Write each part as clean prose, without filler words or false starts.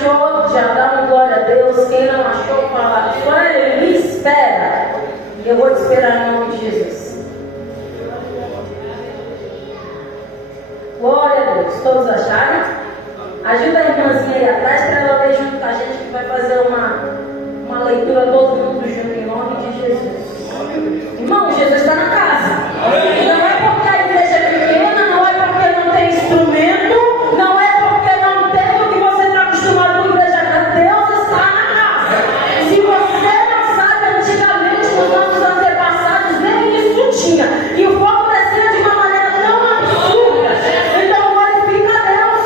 achou, já dá uma glória a Deus. Quem não achou, fala, Sueli, me espera. Eu vou te esperar em nome de Jesus. Glória a Deus. Todos acharam? Ajuda a irmãzinha aí atrás para ela ler junto com a gente, que vai fazer uma leitura todo mundo junto em nome de Jesus. Irmão, Jesus está na casa. Não é porque a igreja é pequena, não é porque não tem instrumento, não é porque não tem o que você está acostumado com a igreja. Deus está na casa. Se você não sabe, antigamente, nos nossos antepassados, nem isso tinha. E o fogo descia de uma maneira tão absurda. Então, glorifica a Deus.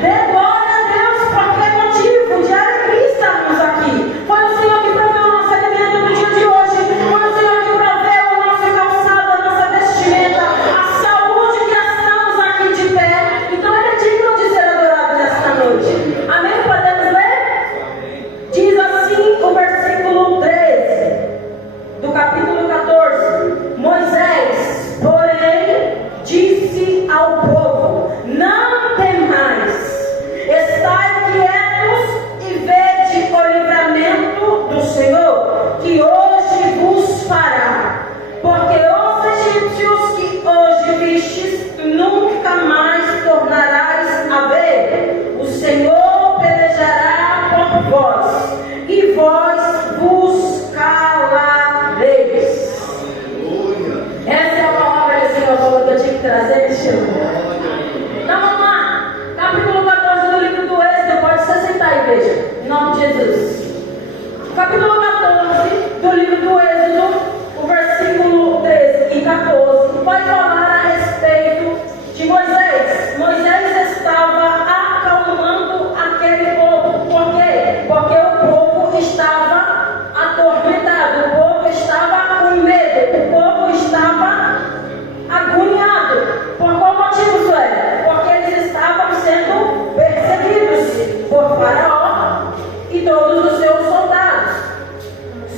Dê glória a Deus, porque é motivo de alegria estarmos aqui. Foi o Senhor que proveu o nosso alimento no dia de hoje. Foi o Senhor que proveu o nosso calçado, a nossa vestimenta, a saúde que estamos aqui de pé. Então, Ele é digno de ser adorado nesta noite. Amém? Podemos ler? Diz assim o versículo 13 do capítulo 14. Moisés, porém, disse ao povo: não temais, estai quietos e vede o livramento do Senhor, que hoje vos fará. Porque os egípcios que hoje vistes, nunca mais tornarás a ver. O Senhor pelejará por vós, e vós vos calareis. Essa é a palavra que o Senhor falou que eu tinha que trazer neste lugar. Então vamos lá. Capítulo 14 do livro do Êxodo. Pode se sentar, igreja. Em nome de Jesus. Capítulo 14 do livro do Êxodo, o versículo 13 e 14. Vai falar a respeito de Moisés. Moisés estava acalmando aquele povo. Por quê? Porque o povo estava atormentado. O povo estava com medo. O povo estava agoniado. Por qual motivo, Sueli? Porque eles estavam sendo perseguidos por Faraó e todos os seus soldados.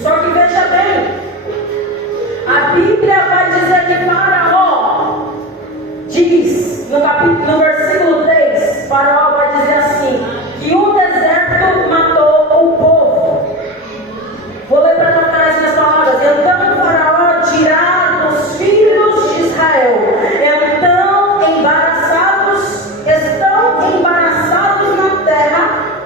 Só que veja bem, a Bíblia vai dizer que Faraó diz, no versículo 3, Faraó vai dizer assim, que o deserto matou o povo. Vou ler para tocar as minhas palavras. Então Faraó dirá dos filhos de Israel: estão embaraçados na terra,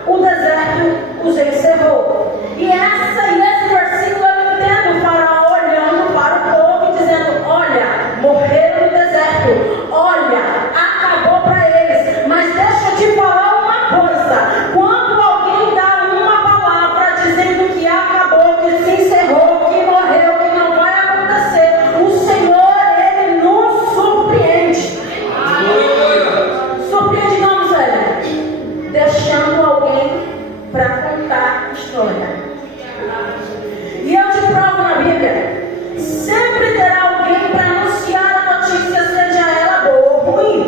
o deserto os encerrou. E esse versículo eu entendo Faraó olhando para o povo e dizendo: olha, morreram no deserto, olha, acabou para eles. Mas deixa eu te falar uma coisa: quando alguém dá uma palavra dizendo que acabou, que se encerrou, que morreu, que não vai acontecer, o Senhor, Ele nos surpreende. Surpreende não, velho? Deixando alguém para contar a história. E eu te provo na Bíblia: sempre terá alguém para anunciar a notícia, seja ela boa ou ruim.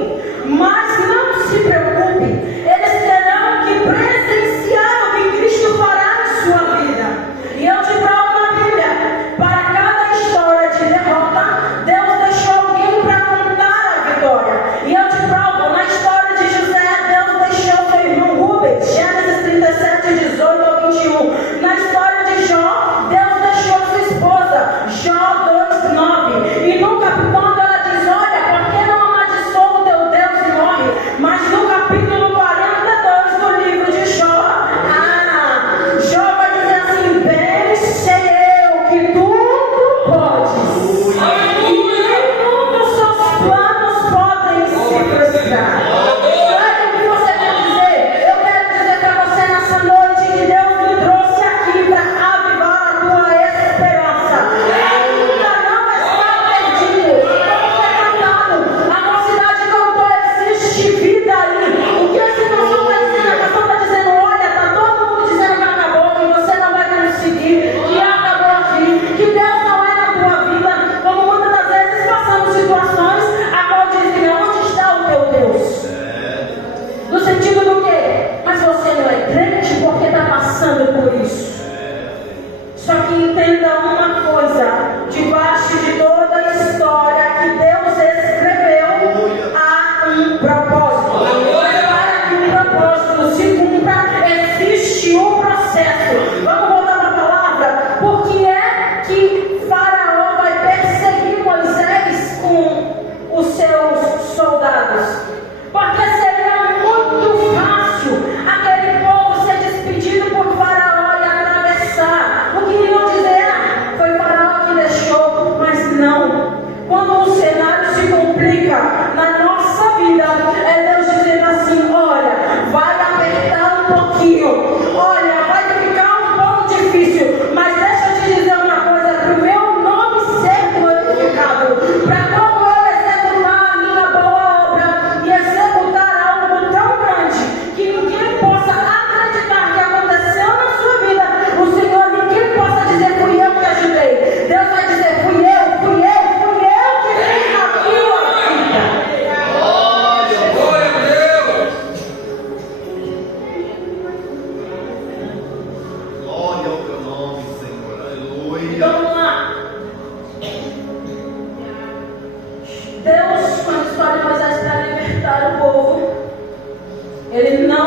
Mas não se preocupe, eles terão que presenciar o que Cristo fará em sua vida. E eu te provo na Bíblia: para cada história de derrota, Deus deixou alguém para contar a vitória. E eu te provo, na história de José, Deus deixou seu irmão Rubens, Gênesis 37, 18 ao 21. Na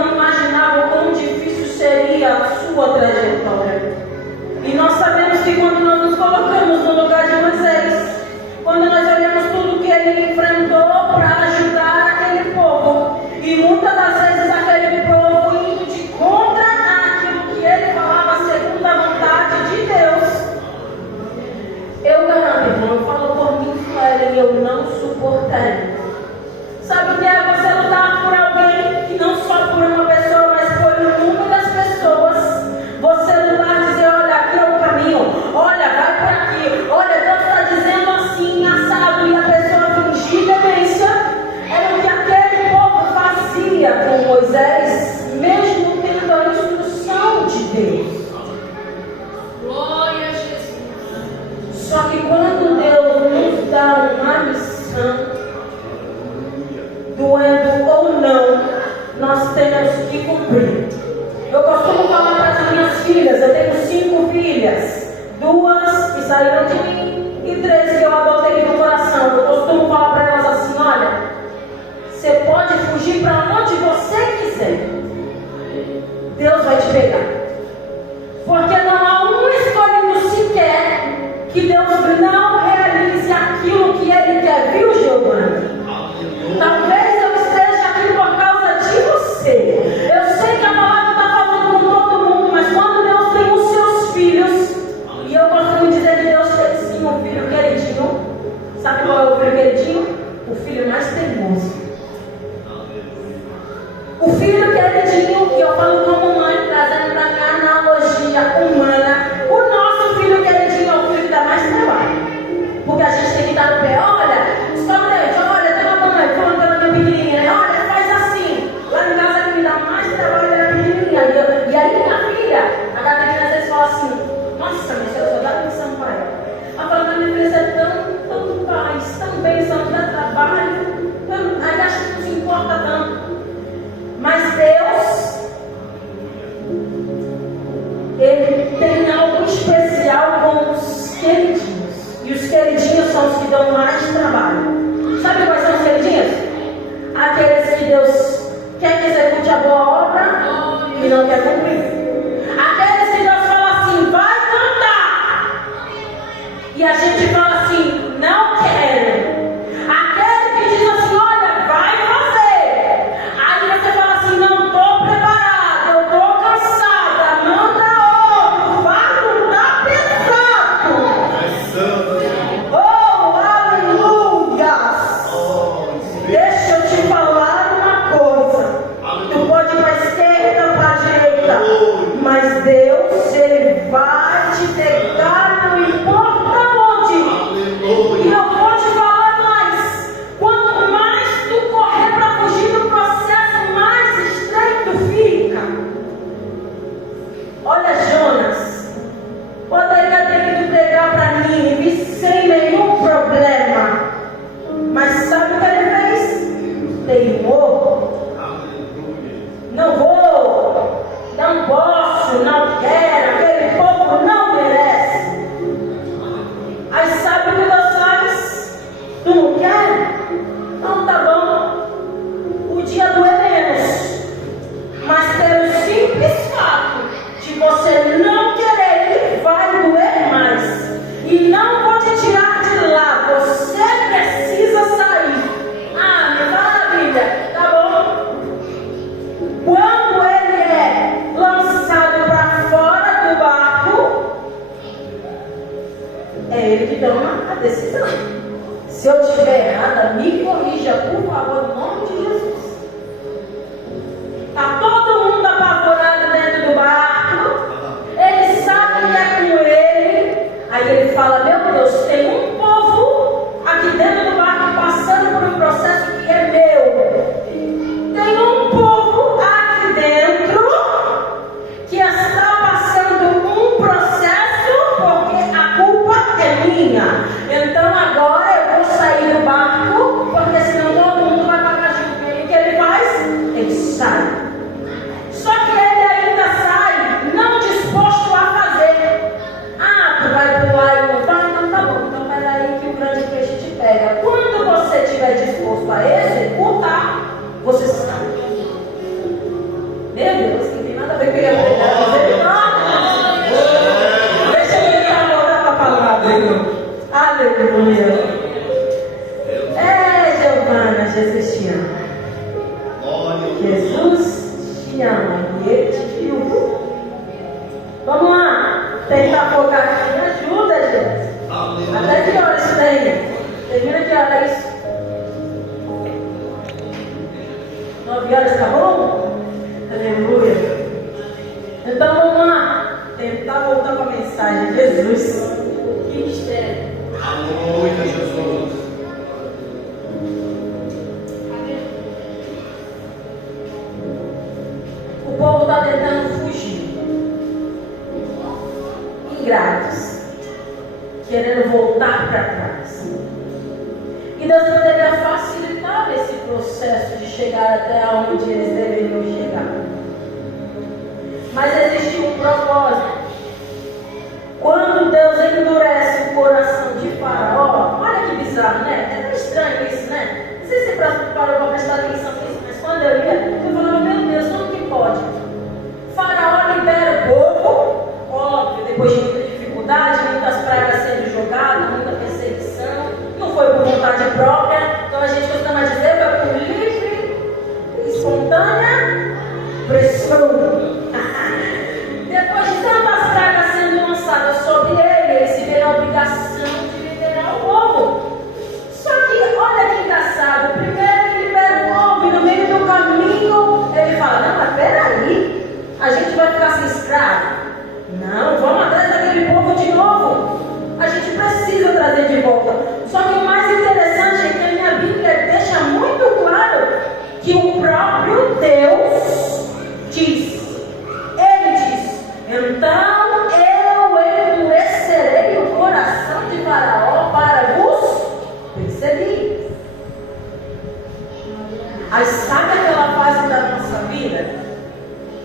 não imaginava quão difícil seria a sua trajetória. E nós sabemos que quando nós nos colocamos no lugar de Moisés, quando nós olhamos tudo que ele enfrentou para ajudar aquele povo, e muitas das vezes aquele povo indo de contra aquilo que ele falava segundo a vontade de Deus, eu garanto, irmão, eu falo por mim, Suelen, eu não suportaria. Sabe o que é você lutar por alguém, e não só por uma pessoa, mas por um número das pessoas? Você lutar e dizer, olha, aqui é o caminho, olha, vai por aqui, olha, Deus está dizendo assim, assado, e a pessoa fingir demência. Era o que aquele povo fazia com Moisés, mesmo tendo a instrução de Deus. Glória a Jesus. Só que quando Deus nos dá uma missão, doendo ou não, nós temos que cumprir. Eu costumo falar para as minhas filhas, eu tenho 5 filhas, 2 que saíram de mim e 3 que eu adotei no coração. Eu costumo falar para elas assim, olha, você pode fugir para onde você quiser, Deus vai te pegar, porque não há um escolhido sequer que Deus não realize aquilo que Ele quer, viu, Giovana? Talvez eu esteja aqui por causa de você. Eu sei que a palavra está falando com todo mundo, mas quando Deus tem os seus filhos, e eu costumo dizer que Deus tem sim um filho queridinho. Sabe qual é o filho queridinho? O filho mais teimoso. O filho queridinho, que eu falo como mãe, trazendo para minha analogia humana, o nosso filho queridinho é o filho que dá mais trabalho. Porque a gente tem que estar no pé, olha, esconde, olha, tem uma mãe, falando pela minha pequenininha, olha, faz assim. Lá em casa que me dá mais trabalho era a pequenininha. E aí minha filha, a Catarina às vezes fala assim, nossa, mas eu só dá atenção para ela. Ela fala, mas minha filha, você é tão paz, tão bênção, dá trabalho, aí acho que não se importa tanto. Mas Deus, Ele tem algo especial com os queridinhos. E os queridinhos são os que dão mais trabalho. Sabe quais são os queridinhos? Aqueles que Deus quer que execute a boa obra e não quer cumprir. Aqueles que Deus fala assim, vai cantar, e a gente fala assim, não quero. Aquele que diz assim, olha, vai fazer. Aí você fala assim, não estou preparado, eu estou cansada, manda outro, o fardo está pesado. Oh, aleluia! Deixa eu te falar uma coisa. Tu pode ir para a esquerda, para a direita, mas Deus, Ele vai te pegar, não importa onde. E eu vou te falar mais. Quanto mais tu correr para fugir do processo, mais estreito fica. Olha Jonas, bota aí que eu tenho que pregar para Nínive sem nenhum problema. Mas sabe o que ele fez? Teimou. Não vou, não posso, não quero, aquele povo não merece. Aí sabe o que Deus faz? Tu não quer? Então tá bom, o dia doer menos, mas pelo simples fato de você não querer, vai doer mais. E não vou te tirar de lá, você precisa sair. Ah, me maravilha, tá bom? Quando ele é lançado para fora do barco, é ele que toma a decisão. Se eu estiver errada, me corrija, por favor, em nome de Jesus. Está todo mundo apavorado dentro do barco, ele sabe que é com ele. Aí ele fala, meu Deus, tem um povo aqui dentro do barco passando por um processo que é meu. Tem um povo aqui dentro que está passando um processo porque a culpa é minha. Então agora eu vou sair do barco, porque senão todo mundo vai pagar junto. Meu Deus, não tem nada a ver com o que eu ia pregar. Deixa eu tentar voltar para a palavra. Aleluia. Giovana, Jesus te ama. Jesus te ama e Ele te viu. Vamos lá. Tentar focar aqui. Me ajuda, gente. Até que hora isso daí? Termina que hora isso? 9 horas, tá bom? Aleluia. Então vamos lá. Tentar voltar para a mensagem. Jesus. Que mistério. Aleluia, Jesus. O povo está tentando fugir. Ingratos. Querendo voltar para trás. E Deus poderia facilitar esse processo de chegar até onde eles deveriam chegar. Mas existe um propósito. Quando Deus endurece o coração de Faraó, olha que bizarro, né? É tão estranho isso, né? Não sei se você parou para prestar atenção nisso, mas quando eu ia, eu falava, meu Deus, como que pode? Faraó libera o povo, óbvio, depois de muita dificuldade, muitas pragas sendo jogadas, muita perseguição, não foi por vontade própria, então a gente costuma dizer que é por livre, espontânea pressão. Depois de tantas pragas sendo lançadas sobre ele, ele se vê na obrigação de liberar o povo. Só que, olha que engraçado, primeiro ele libera o povo e no meio do caminho ele fala, não, mas peraí, a gente vai ficar sem escravo? Não, vamos atrás daquele povo de novo. A gente precisa trazer de volta. Só que o mais interessante é que a minha Bíblia deixa muito claro que o próprio Deus diz. Ele diz, então eu endurecerei o coração de Faraó para vos perseguir. Aí sabe aquela fase da nossa vida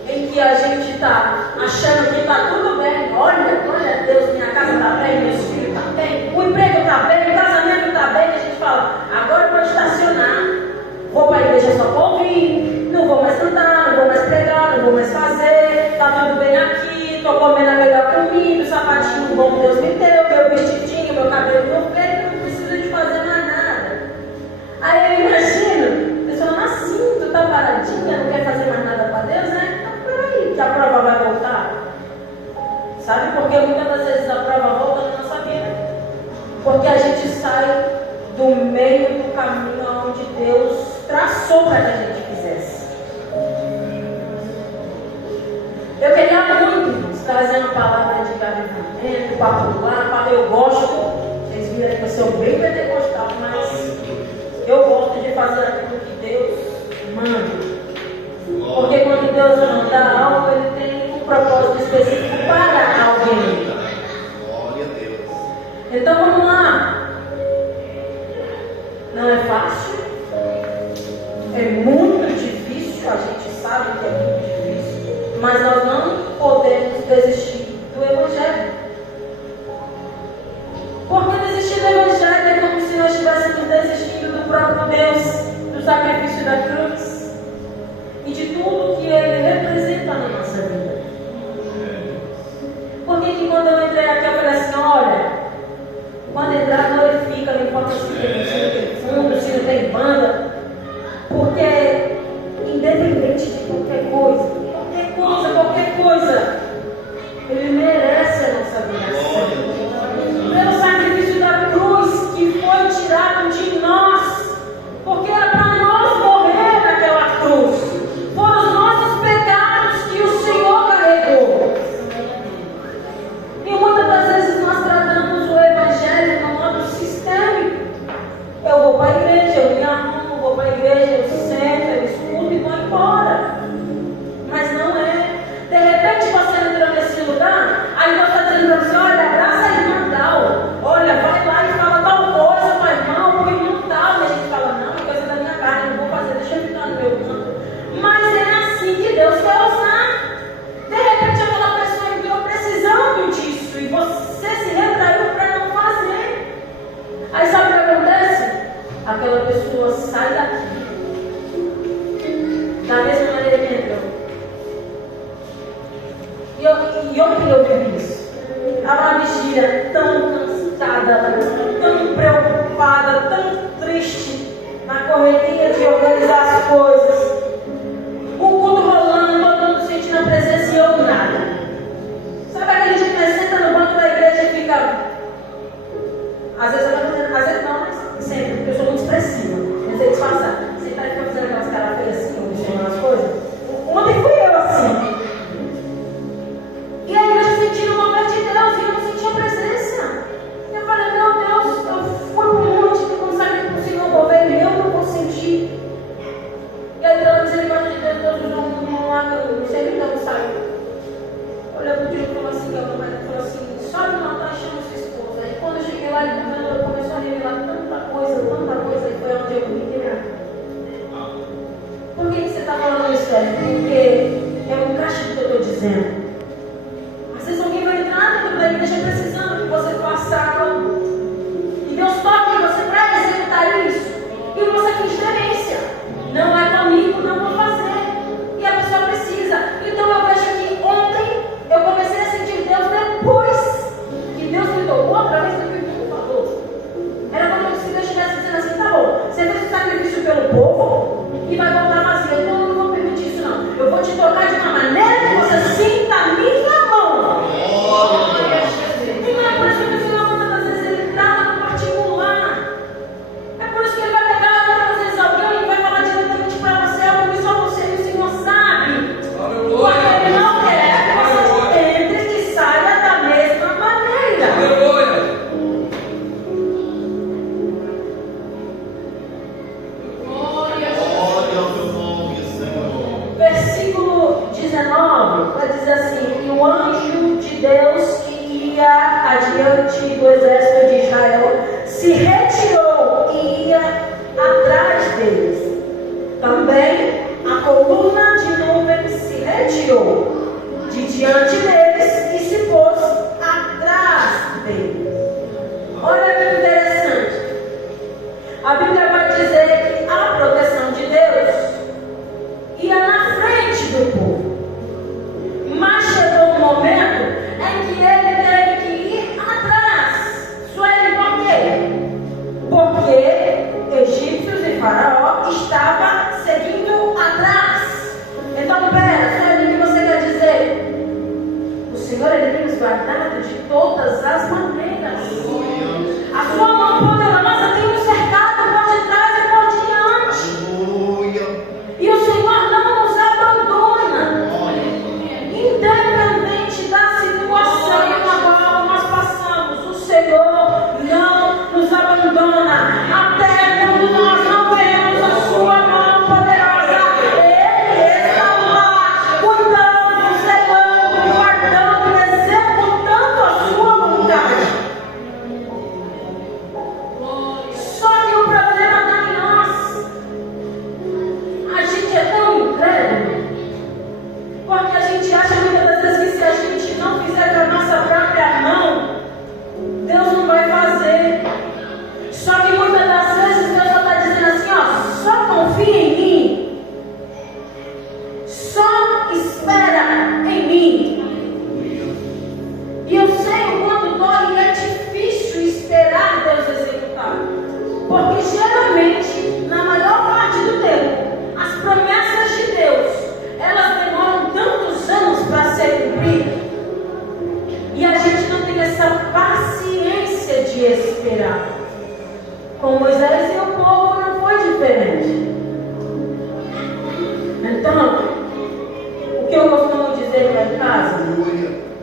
em que a gente está achando que está tudo bem? Olha, glória a Deus, minha casa está bem, meus filhos estão bem, o emprego está bem, o casamento está bem, a gente fala, agora eu vou estacionar, vou para a igreja só para ouvir, não vou mais cantar, não vou mais pregar, não vou mais fazer, está tudo bem aqui, estou comendo a melhor comida, o sapatinho bom que Deus me deu, meu vestidinho, meu cabelo no peito, não preciso de fazer mais nada. Aí eu imagino, a pessoa assim, tu está paradinha, não quer fazer mais nada para Deus, né? Que a prova vai voltar. Sabe por que muitas das vezes a prova volta na nossa vida? Porque a gente sai do meio do caminho onde Deus traçou para que a gente fizesse. Eu queria muito trazer uma palavra de avivamento, popular, eu gosto, vocês viram que eu sou bem pentecostal, mas eu gosto de fazer aquilo que Deus manda. Porque quando Deus manda algo, Ele tem um propósito específico para alguém. Glória a Deus. Então vamos lá. Não é fácil. É muito difícil. A gente sabe que é muito difícil. Mas nós não podemos desistir do Evangelho. Porque desistir do Evangelho é como se nós estivéssemos desistindo do próprio Deus, do sacrifício da cruz e de tudo que Ele representa na nossa vida. Porque que quando eu entrei aqui eu falei assim, olha, quando entrar glorifica, não importa se tem fundo, se não tem banda, porque independente de qualquer coisa, Ele merece a nossa admiração. Pelo sacrifício da cruz que foi tirado de nós, porque era para nós morrer naquela cruz. Foram os nossos pecados que o Senhor carregou. E muitas das vezes nós tratamos o Evangelho no modo sistêmico. Eu vou para a igreja, eu me arrumo, vou para a igreja, eu sento, eu escuto e vou embora. Mas não é. De repente você cansada, tão preocupada, tão triste, na correria de organizar as coisas. O culto rolando, todo mundo sentindo a presença e eu nada. Sabe aquele dia que você senta no banco da igreja e fica... Às vezes eu estou fazendo, às vezes não, mas sempre, porque eu sou muito expressiva. Eu sei disfarçar. Você está fazendo aquelas caras feias assim, observando as coisas. Ontem fui eu assim. E a igreja sentindo o mover de Deus e eu não sentia a presença. Eu falei, meu Deus, eu fui para um monte que consegue conseguir o mover e eu não vou sentir. E aí, pela misericórdia de Deus, Deus usou um lado, sempre não sabe. Olhou para o Diogo e falou assim, falou assim, sobe no altar e chama sua esposa. Aí quando eu cheguei lá, ele começou a revelar tanta coisa, e foi onde eu me entendi. Por que você está falando isso, velho? Porque é um encaixe do que eu estou dizendo. Às vezes alguém vai entrar dentro da igreja precisando que você faça algo. E Deus toca em você para executar isso. E você tem experiência. Não é comigo, não vou fazer. E a pessoa precisa. Então eu vejo que ontem eu comecei a sentir Deus depois que Deus me tocou através do que o povo falou. Era como se Deus estivesse dizendo assim, tá bom, você fez o sacrifício pelo povo e vai voltar vazio. Então eu não vou permitir isso não. Eu vou te tocar de uma maneira que você sinta a minha mão. E não é por isso que o Senhor muitas vezes ele trata no particular. É por isso que ele vai pegar muitas vezes alguém e vai falar diretamente para você algo que só você e o Senhor sabe. Porque ele não quer que você entre e saia da mesma maneira. Versículo 19 vai dizer assim: e o anjo de Deus que ia adiante do exército de Israel se retirou e ia atrás deles. Também a coluna de nuvem se retirou de diante deles e se pôs atrás deles. Olha que interessante. A Bíblia vai dizer que a proteção de Deus ia na frente do povo. Mas chegou um momento em que ele teve que ir atrás. Sueli, por quê? Porque egípcios e faraó estavam seguindo atrás. Então, pera, Sueli, o que você quer dizer? O Senhor, ele tem nos guardado de todas as maneiras. A sua mão poderosa tem nos cercado por detrás e por diante. E o Senhor não nos abandona. Independente da situação na qual nós passamos, o Senhor não nos abandona. Até quando nós não vemos a sua mão poderosa, Ele está lá, cuidando, zelando, guardando, executando a sua vontade. Só que o problema está em nós. A gente é tão incrédulo, porque a gente acha muitas das vezes que se a gente não fizer com a nossa própria mão, Deus não vai fazer. Só que muitas das vezes Deus só está dizendo assim, ó, só confia em mim. Só espera em mim. E eu sei o quanto dói e é difícil esperar Deus executar. Porque geralmente, na maior parte do tempo, as promessas de Deus, elas demoram tantos anos para ser cumpridas. E a gente não tem essa paciência de esperar. Com Moisés e o povo não foi diferente. Então, o que eu costumo dizer lá em casa?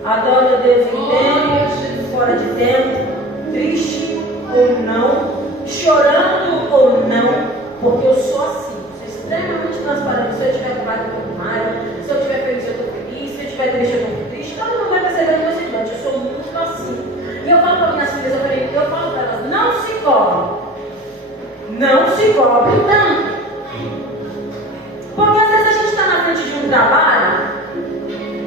Adore a Deus em tempo, fora de tempo, triste ou não, chorando ou não, porque eu sou assim, sou extremamente transparente. Se eu estiver com raiva, eu estou com raiva, se eu estiver feliz, eu estou feliz, se eu estiver triste, eu estou triste. Todo mundo vai perceber o meu semblante, eu sou muito assim. E eu falo para minhas filhas, eu falo para elas, não se cobre tanto. Porque às vezes a gente está na frente de um trabalho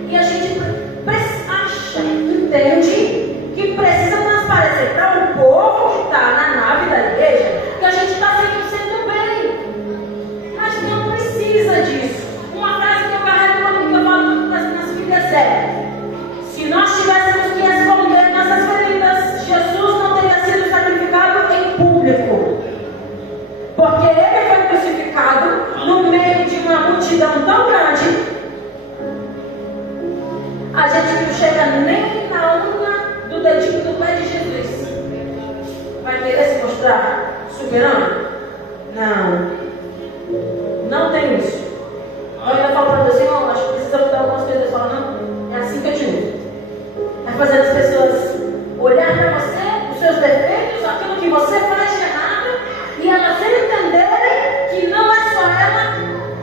e a gente acha, entende, que precisa transparecer para o povo que está na nave da igreja que a gente está sendo bem. Mas não precisa disso. Uma frase que eu carrego comigo, que eu falo para as minhas filhas é: se nós tivéssemos que esconder nossas feridas, Jesus não teria sido A gente não chega nem na unha do dedinho do pé de Jesus. Vai querer se mostrar soberano? Não. Não tem isso. Eu ainda falo para você, não, acho que precisa mudar algumas coisas. Eu falo, não, é assim que eu te uso. É fazer as pessoas olhar para você, os seus defeitos, aquilo que você faz de errado, e elas entenderem que não é só ela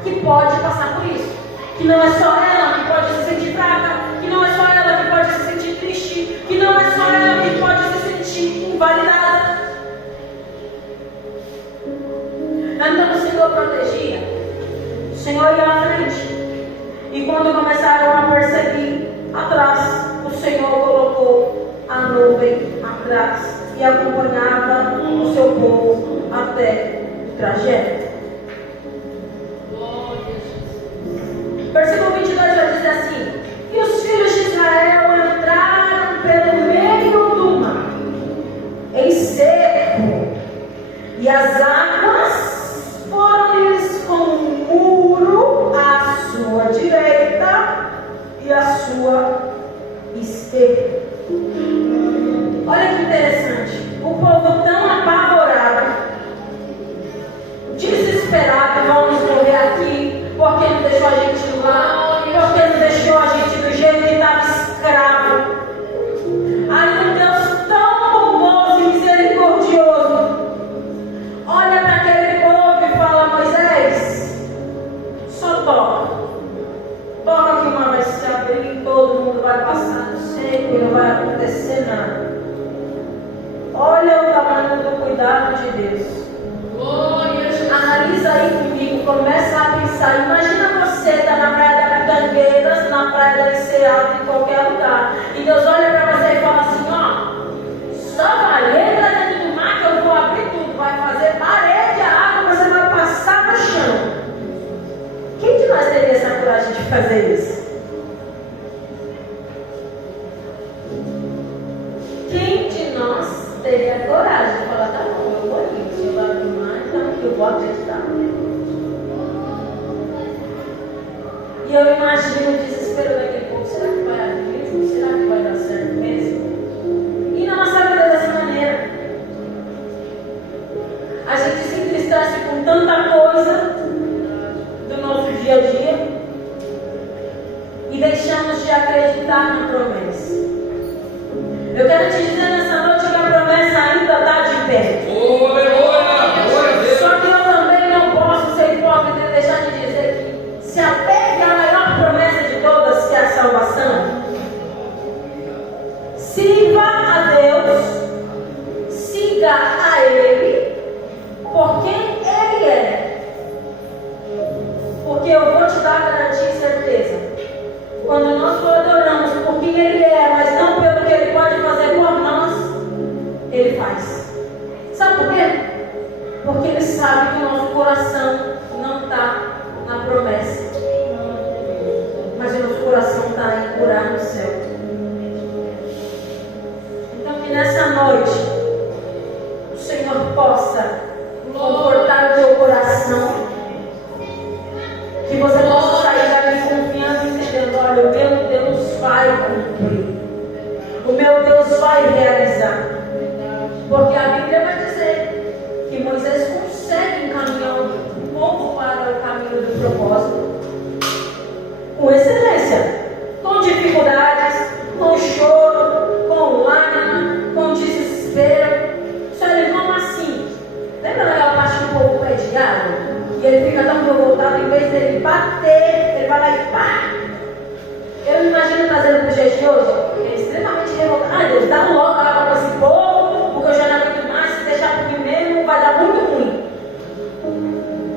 que pode passar por isso. Que não é só ela que pode se sentir fraca, que não é só ela que pode se sentir triste, que não é só ela que pode se sentir invalidada. Então o Senhor protegia, o Senhor ia à frente. E quando começaram a perseguir atrás, o Senhor colocou a nuvem atrás e acompanhava o seu povo até o trajeto. Versículo 22 vai dizer assim: e os filhos de Israel entraram pelo meio do mar, em seco, e as águas foram-lhes como um muro à sua direita e à sua esquerda. Olha que interessante, o povo tão apavorado, desesperado, vamos morrer aqui, porque não deixou a gente lá, porque não deixou a gente do jeito que estava escravo. Aí um Deus tão bondoso e misericordioso olha para aquele povo e fala: Moisés, só toca que o mar vai se abrir, todo mundo vai passar no seco e não vai acontecer nada. Olha o tamanho do cuidado de Deus. Analisa aí comigo, começa a pensar. Imagina você estar na praia da Pitangueiras, na praia da Enseada, em qualquer lugar, e Deus olha para você e fala assim: ó, só vai, entra dentro do mar que eu vou abrir tudo, vai fazer parede, a água, você vai passar no chão. Quem de nós teria essa coragem de fazer isso? Quem de nós teria coragem de falar: tá bom, eu vou ali, se eu vou abrir o mar, então eu vou acreditar. E eu imagino o desespero daquele povo: será que vai abrir mesmo? Será que vai dar certo mesmo? E na nossa vida é dessa maneira. A gente se entristece com tanta coisa do nosso dia a dia e deixamos de acreditar na promessa. Eu quero te dizer nessa noite que a promessa ainda está de pé. Só que eu também não posso ser hipócrita e deixar de dizer que se apegue à maior promessa de todas, que é a salvação. Sirva a Deus, siga a Ele por quem Ele é. Porque eu vou te dar garantia e certeza. Quando nós o adoramos por quem Ele é, mas não pelo que Ele pode fazer por nós, Ele faz. Sabe por quê? Porque Ele sabe que o nosso coração não está na promessa, mas o nosso coração está em curar no céu. Então que nessa noite o Senhor possa confortar o teu coração, que você possa sair daqui confiando e entendendo: olha, o meu Deus vai cumprir, o meu Deus vai realizar. Porque a Bíblia vai dizer que Moisés consegue encaminhar o povo para o caminho do propósito com excelência, com dificuldades, com choro, com lágrima, com desespero. Só ele como assim? Lembra daquela parte que o povo pede água? E ele fica tão revoltado, em vez dele bater, ele vai lá e pá! Eu me imagino trazendo para os dias de hoje, ele é extremamente revoltado. Ah, Deus, dá logo água para esse povo, porque eu já não aguento mais, se deixar por mim mesmo, vai dar muito ruim.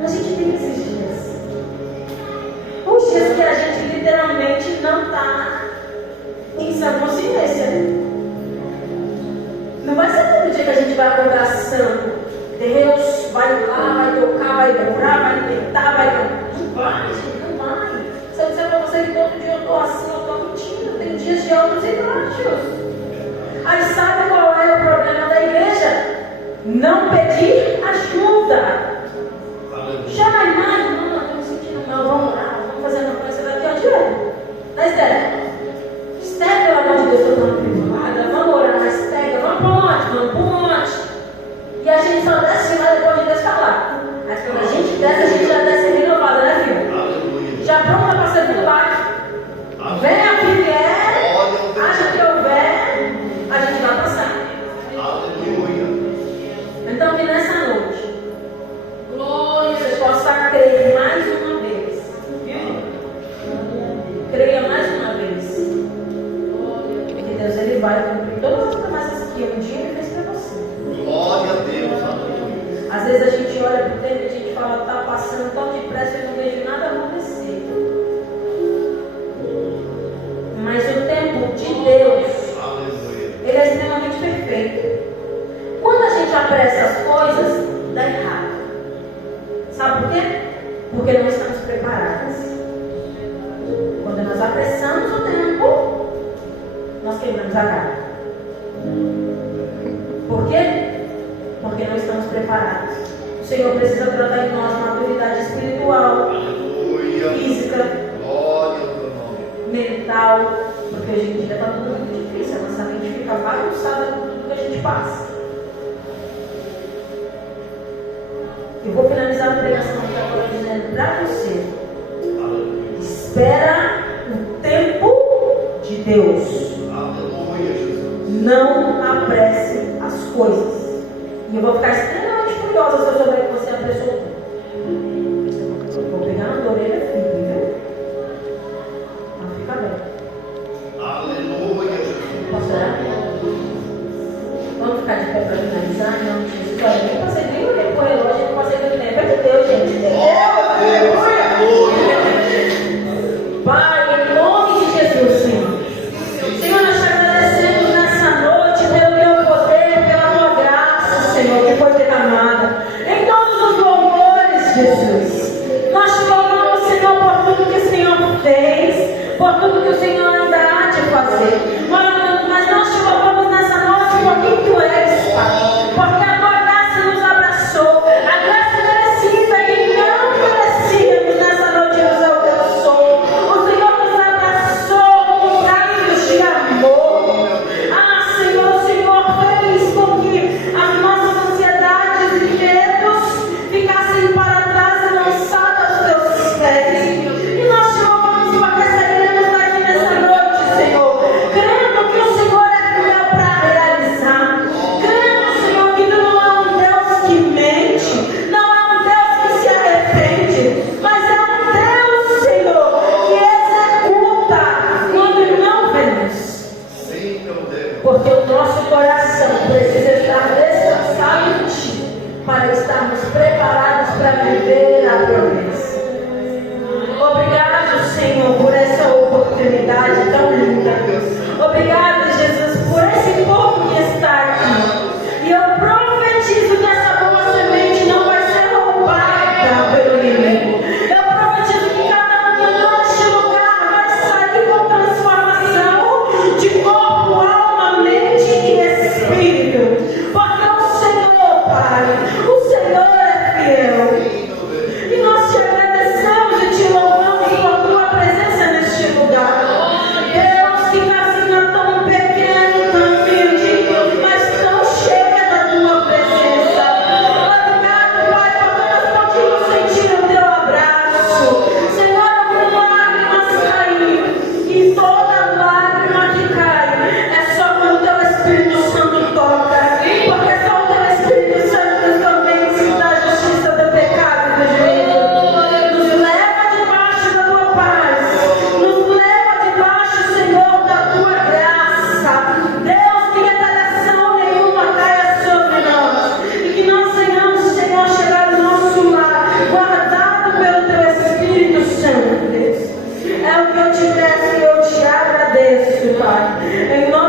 A gente tem esses dias. Os dias que a gente literalmente não está em sã consciência. Não vai ser todo dia que a gente vai acordar santo. Deus vai lá, vai tocar, vai curar, vai alimentar, vai cantar. Não vai, gente, não vai. Se eu disser para você que todo dia eu estou assim, eu estou mentindo. Tem dias de altos e baixos. Aí sabe qual é o problema da igreja? Não pedir ajuda. Chama a irmã, não estou me sentindo mal, vamos lá, vamos fazer uma coisa daqui, ó, direto. Na Esther, Creia mais uma vez. Que Deus ele vai cumprir todas as promessas que um dia ele fez para você. Glória a Deus. Aleluia. Às vezes a gente olha para o tempo e a gente fala, está passando tão depressa e eu não vejo nada acontecer. Mas o tempo de Deus, Aleluia. ele é extremamente perfeito. Quando a gente apressa as coisas, dá errado. Sabe por quê? Porque não estamos preparados. Quando nós apressamos o tempo, nós quebramos a cara. Por quê? Porque não estamos preparados. O Senhor precisa tratar em nós maturidade espiritual, Aleluia. física, Glória ao teu nome. mental, porque hoje em dia está tudo muito difícil. A nossa mente fica bagunçada com tudo que a gente passa. Eu vou finalizar a pregação que eu estou dizendo para você. Aleluia. Espera o tempo de Deus. Aleluia, Jesus. Não apresse as coisas. E eu vou ficar extremamente curiosa se eu souber que você apressou tudo. Vou pegar na tua orelha firme, viu? Não fica bem. Aleluia, Jesus. Posso orar? Vamos ficar de pé para finalizar? Não, Jesus. Olha, nem passei nem olhei pro relógio, não passei do tempo. É de Deus, gente. Glória a Deus. Aleluia. Pai, em nome de Jesus, Senhor. Senhor, nós te agradecemos nessa noite pelo teu poder, pela tua graça, Senhor, que foi derramada. Em todos os louvores, Jesus. Nós te louvamos, Senhor, por tudo que o Senhor fez, por tudo que o Senhor ainda há de fazer. Mas nós te louvamos nessa noite por quem tu és, Pai. Porque a tua graça nos abraçou. A graça merecida e não merecíamos nessa noite nos alcançou. O Senhor nos abraçou com carinhos de amor. Ah, Senhor, o Senhor fez com que as nossas ansiedades e medos ficassem para trás e lançadas aos teus pés. E nós te louvamos porque sairemos daqui nessa noite, Senhor, crendo que o Senhor é fiel para realizar. Crendo, Senhor, que tu não é um Deus que mente, não é um Deus que se arrepende, mas é um Deus, Senhor, que executa quando não vemos. Sim, meu Deus. Porque o nosso coração precisa estar descansado em Ti, para estarmos preparados para viver a promessa. Obrigado, Senhor, por essa oportunidade tão linda. Obrigado, Jesus, por esse povo que está aqui. E eu profetizo que essa boa semente não vai ser roubada pelo inimigo. Eu profetizo que cada um que entrou neste lugar vai sair com transformação de corpo, alma, mente e espírito. Porque o Senhor, Pai, o Senhor é fiel. E nós te agradecemos e te louvamos por tua presença neste lugar. Deus, que casinha tão pequena, tão humilde, mas tão cheia da tua presença. Obrigado, Pai, porque nós podemos sentir o teu abraço. Senhor, alguma lágrima cair, e toda lágrima que cai é só quando o teu Espírito Santo toca. Porque só o teu Espírito Santo nos convence da justiça, do pecado e do juízo. Nos leva debaixo da tua paz. Nos leva debaixo, Senhor, da tua graça. Deus, que retaliação nenhuma caia sobre nós. E que nós tenhamos, Senhor, chegar no nosso lar, guardado pelo teu Espírito Santo, Deus. É o que eu te peço e eu te agradeço, Pai. Em nome